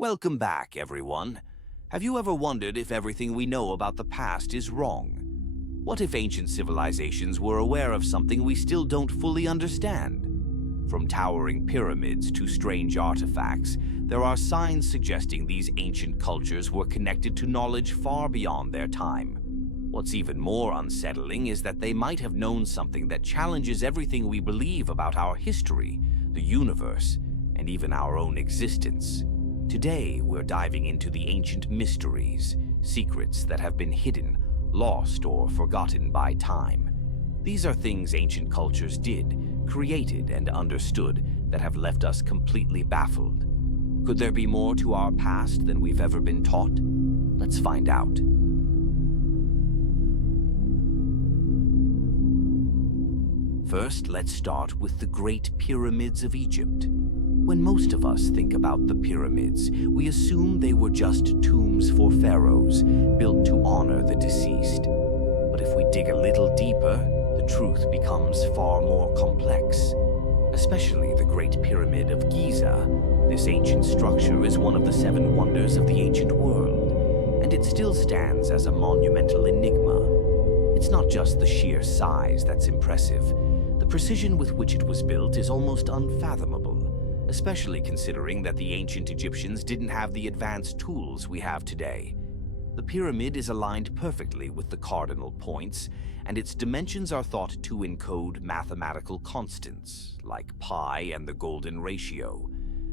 Welcome back, everyone. Have you ever wondered if everything we know about the past is wrong? What if ancient civilizations were aware of something we still don't fully understand? From towering pyramids to strange artifacts, there are signs suggesting these ancient cultures were connected to knowledge far beyond their time. What's even more unsettling is that they might have known something that challenges everything we believe about our history, the universe, and even our own existence. Today, we're diving into the ancient mysteries, secrets that have been hidden, lost, or forgotten by time. These are things ancient cultures did, created, and understood that have left us completely baffled. Could there be more to our past than we've ever been taught? Let's find out. First, let's start with the Great Pyramids of Egypt. When most of us think about the pyramids, we assume they were just tombs for pharaohs, built to honor the deceased. But if we dig a little deeper, the truth becomes far more complex. Especially the Great Pyramid of Giza. This ancient structure is one of the 7 wonders of the ancient world, and it still stands as a monumental enigma. It's not just the sheer size that's impressive. The precision with which it was built is almost unfathomable, especially considering that the ancient Egyptians didn't have the advanced tools we have today. The pyramid is aligned perfectly with the cardinal points, and its dimensions are thought to encode mathematical constants, like pi and the golden ratio.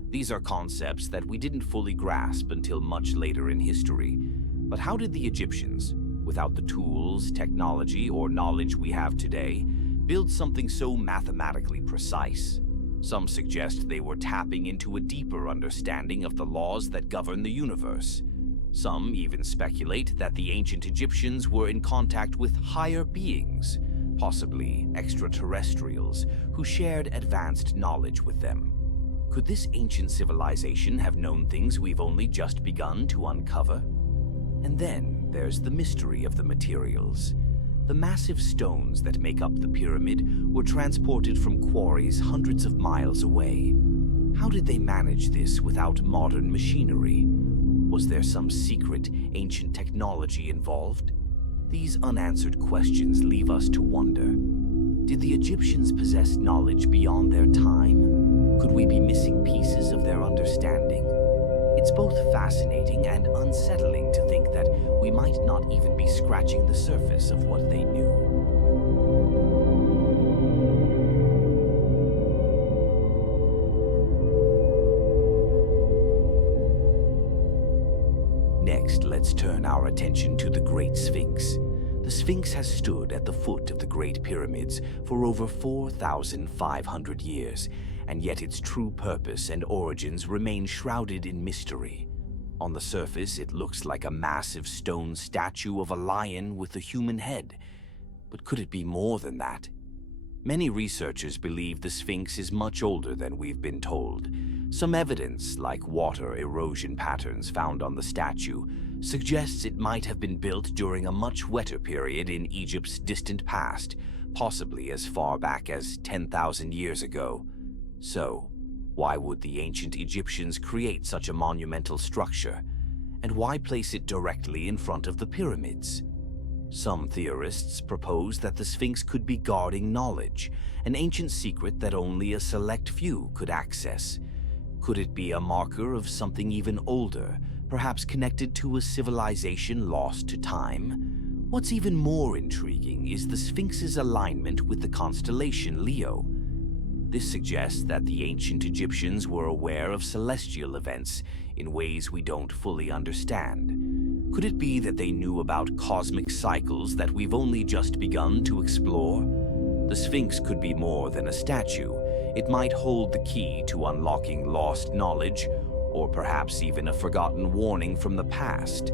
These are concepts that we didn't fully grasp until much later in history. But how did the Egyptians, without the tools, technology, or knowledge we have today, build something so mathematically precise? Some suggest they were tapping into a deeper understanding of the laws that govern the universe. Some even speculate that the ancient Egyptians were in contact with higher beings, possibly extraterrestrials, who shared advanced knowledge with them. Could this ancient civilization have known things we've only just begun to uncover? And then there's the mystery of the materials. The massive stones that make up the pyramid were transported from quarries hundreds of miles away. How did they manage this without modern machinery? Was there some secret, ancient technology involved? These unanswered questions leave us to wonder. Did the Egyptians possess knowledge beyond their time? Could we be missing pieces of their understanding? It's both fascinating and unsettling to think that we might not even be scratching the surface of what they knew. Next, let's turn our attention to the Great Sphinx. The Sphinx has stood at the foot of the Great Pyramids for over 4,500 years, and yet its true purpose and origins remain shrouded in mystery. On the surface, it looks like a massive stone statue of a lion with a human head. But could it be more than that? Many researchers believe the Sphinx is much older than we've been told. Some evidence, like water erosion patterns found on the statue, suggests it might have been built during a much wetter period in Egypt's distant past, possibly as far back as 10,000 years ago. So, why would the ancient Egyptians create such a monumental structure? And why place it directly in front of the pyramids? Some theorists propose that the Sphinx could be guarding knowledge, an ancient secret that only a select few could access. Could it be a marker of something even older, perhaps connected to a civilization lost to time? What's even more intriguing is the Sphinx's alignment with the constellation Leo. This suggests that the ancient Egyptians were aware of celestial events in ways we don't fully understand. Could it be that they knew about cosmic cycles that we've only just begun to explore? The Sphinx could be more than a statue. It might hold the key to unlocking lost knowledge, or perhaps even a forgotten warning from the past.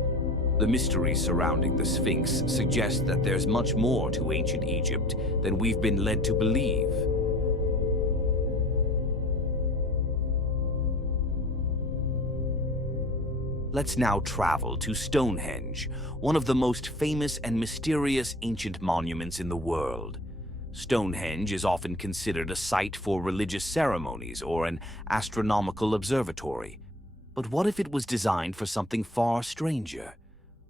The mystery surrounding the Sphinx suggests that there's much more to ancient Egypt than we've been led to believe. Let's now travel to Stonehenge, one of the most famous and mysterious ancient monuments in the world. Stonehenge is often considered a site for religious ceremonies or an astronomical observatory. But what if it was designed for something far stranger?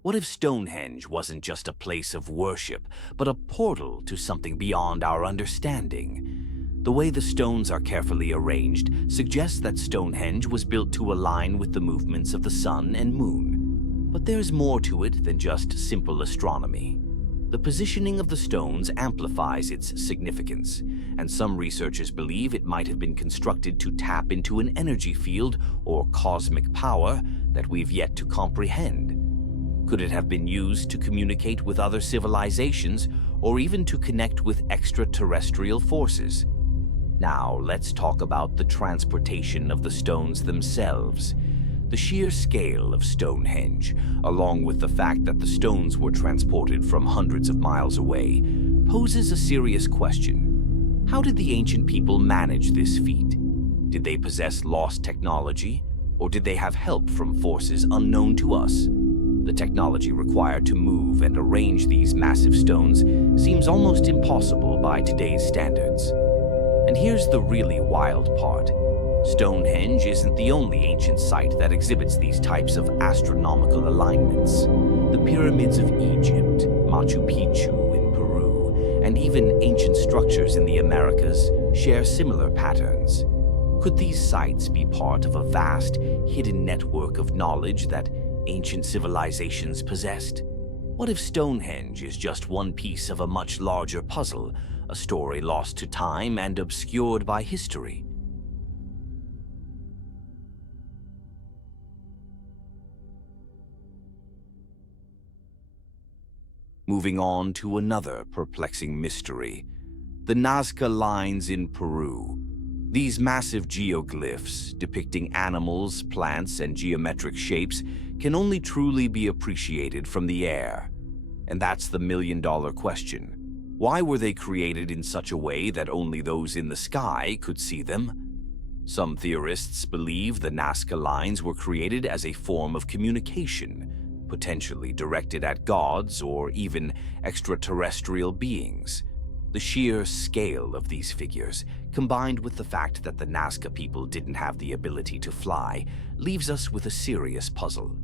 What if Stonehenge wasn't just a place of worship, but a portal to something beyond our understanding? The way the stones are carefully arranged suggests that Stonehenge was built to align with the movements of the sun and moon. But there's more to it than just simple astronomy. The positioning of the stones amplifies its significance, and some researchers believe it might have been constructed to tap into an energy field or cosmic power that we've yet to comprehend. Could it have been used to communicate with other civilizations or even to connect with extraterrestrial forces? Now, let's talk about the transportation of the stones themselves. The sheer scale of Stonehenge, along with the fact that the stones were transported from hundreds of miles away, poses a serious question. How did the ancient people manage this feat? Did they possess lost technology, or did they have help from forces unknown to us? The technology required to move and arrange these massive stones seems almost impossible by today's standards. And here's the really wild part. Stonehenge isn't the only ancient site that exhibits these types of astronomical alignments. The pyramids of Egypt, Machu Picchu in Peru, and even ancient structures in the Americas share similar patterns. Could these sites be part of a vast, hidden network of knowledge that ancient civilizations possessed? What if Stonehenge is just one piece of a much larger puzzle, a story lost to time and obscured by history? Moving on to another perplexing mystery, the Nazca lines in Peru. These massive geoglyphs, depicting animals, plants, and geometric shapes, can only truly be appreciated from the air. And that's the million-dollar question. Why were they created in such a way that only those in the sky could see them? Some theorists believe the Nazca lines were created as a form of communication, potentially directed at gods or even extraterrestrial beings. The sheer scale of these figures, combined with the fact that the Nazca people didn't have the ability to fly, leaves us with a serious puzzle.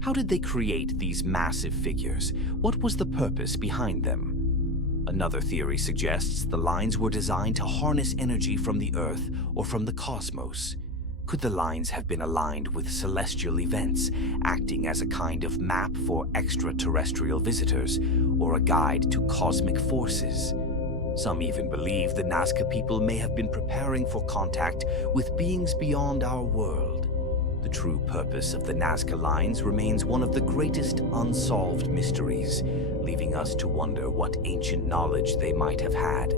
How did they create these massive figures? What was the purpose behind them? Another theory suggests the lines were designed to harness energy from the Earth or from the cosmos. Could the lines have been aligned with celestial events, acting as a kind of map for extraterrestrial visitors or a guide to cosmic forces? Some even believe the Nazca people may have been preparing for contact with beings beyond our world. The true purpose of the Nazca lines remains one of the greatest unsolved mysteries, leaving us to wonder what ancient knowledge they might have had.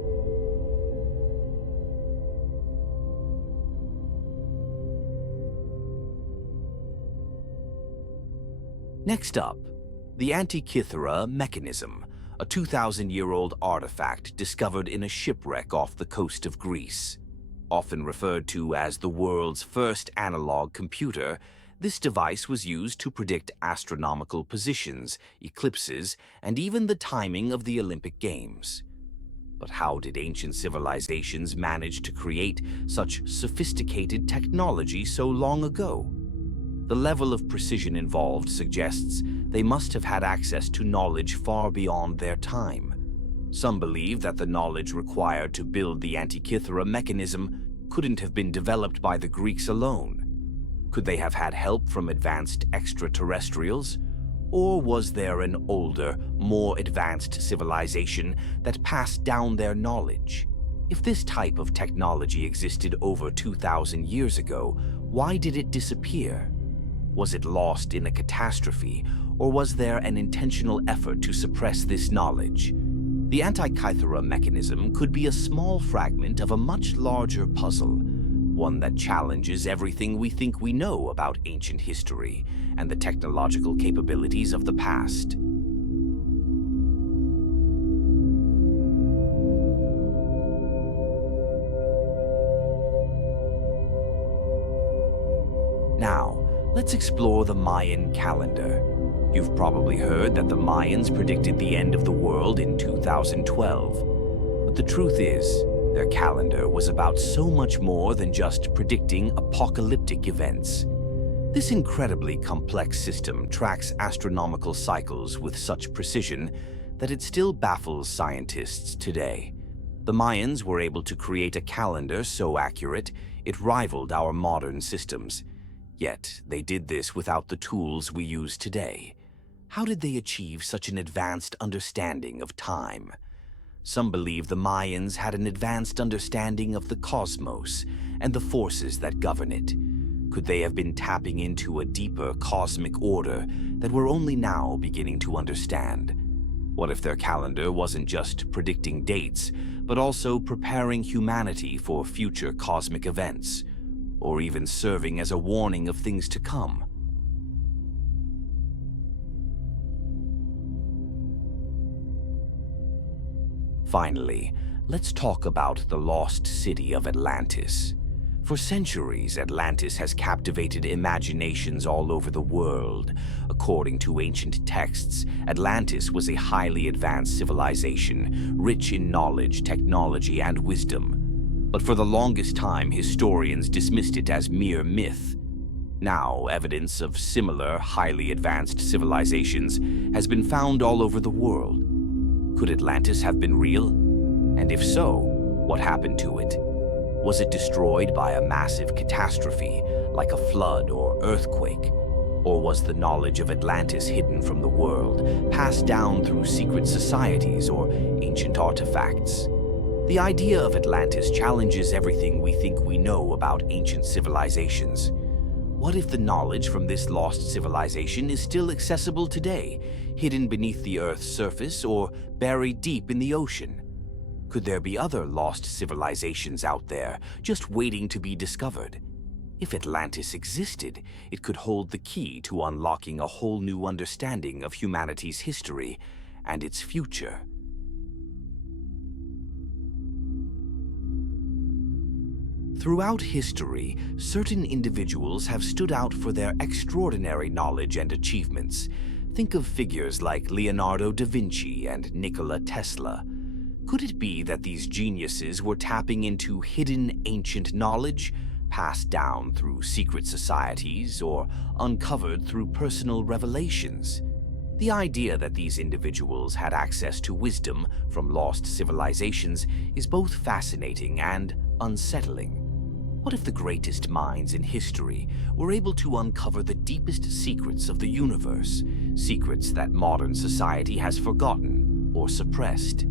Next up, the Antikythera mechanism, a 2,000-year-old artifact discovered in a shipwreck off the coast of Greece. Often referred to as the world's first analog computer, this device was used to predict astronomical positions, eclipses, and even the timing of the Olympic Games. But how did ancient civilizations manage to create such sophisticated technology so long ago? The level of precision involved suggests they must have had access to knowledge far beyond their time. Some believe that the knowledge required to build the Antikythera mechanism couldn't have been developed by the Greeks alone. Could they have had help from advanced extraterrestrials? Or was there an older, more advanced civilization that passed down their knowledge? If this type of technology existed over 2,000 years ago, why did it disappear? Was it lost in a catastrophe, or was there an intentional effort to suppress this knowledge? The Antikythera mechanism could be a small fragment of a much larger puzzle, one that challenges everything we think we know about ancient history and the technological capabilities of the past. Now, let's explore the Mayan calendar. You've probably heard that the Mayans predicted the end of the world in 2012. But the truth is, their calendar was about so much more than just predicting apocalyptic events. This incredibly complex system tracks astronomical cycles with such precision that it still baffles scientists today. The Mayans were able to create a calendar so accurate it rivaled our modern systems. Yet they did this without the tools we use today. How did they achieve such an advanced understanding of time? Some believe the Mayans had an advanced understanding of the cosmos and the forces that govern it. Could they have been tapping into a deeper cosmic order that we're only now beginning to understand? What if their calendar wasn't just predicting dates, but also preparing humanity for future cosmic events, or even serving as a warning of things to come? Finally, let's talk about the lost city of Atlantis. For centuries, Atlantis has captivated imaginations all over the world. According to ancient texts, Atlantis was a highly advanced civilization, rich in knowledge, technology, and wisdom. But for the longest time, historians dismissed it as mere myth. Now, evidence of similar, highly advanced civilizations has been found all over the world. Could Atlantis have been real? And if so, what happened to it? Was it destroyed by a massive catastrophe, like a flood or earthquake? Or was the knowledge of Atlantis hidden from the world, passed down through secret societies or ancient artifacts? The idea of Atlantis challenges everything we think we know about ancient civilizations. What if the knowledge from this lost civilization is still accessible today, hidden beneath the Earth's surface or buried deep in the ocean? Could there be other lost civilizations out there, just waiting to be discovered? If Atlantis existed, it could hold the key to unlocking a whole new understanding of humanity's history and its future. Throughout history, certain individuals have stood out for their extraordinary knowledge and achievements. Think of figures like Leonardo da Vinci and Nikola Tesla. Could it be that these geniuses were tapping into hidden ancient knowledge, passed down through secret societies or uncovered through personal revelations? The idea that these individuals had access to wisdom from lost civilizations is both fascinating and unsettling. What if the greatest minds in history were able to uncover the deepest secrets of the universe, secrets that modern society has forgotten or suppressed?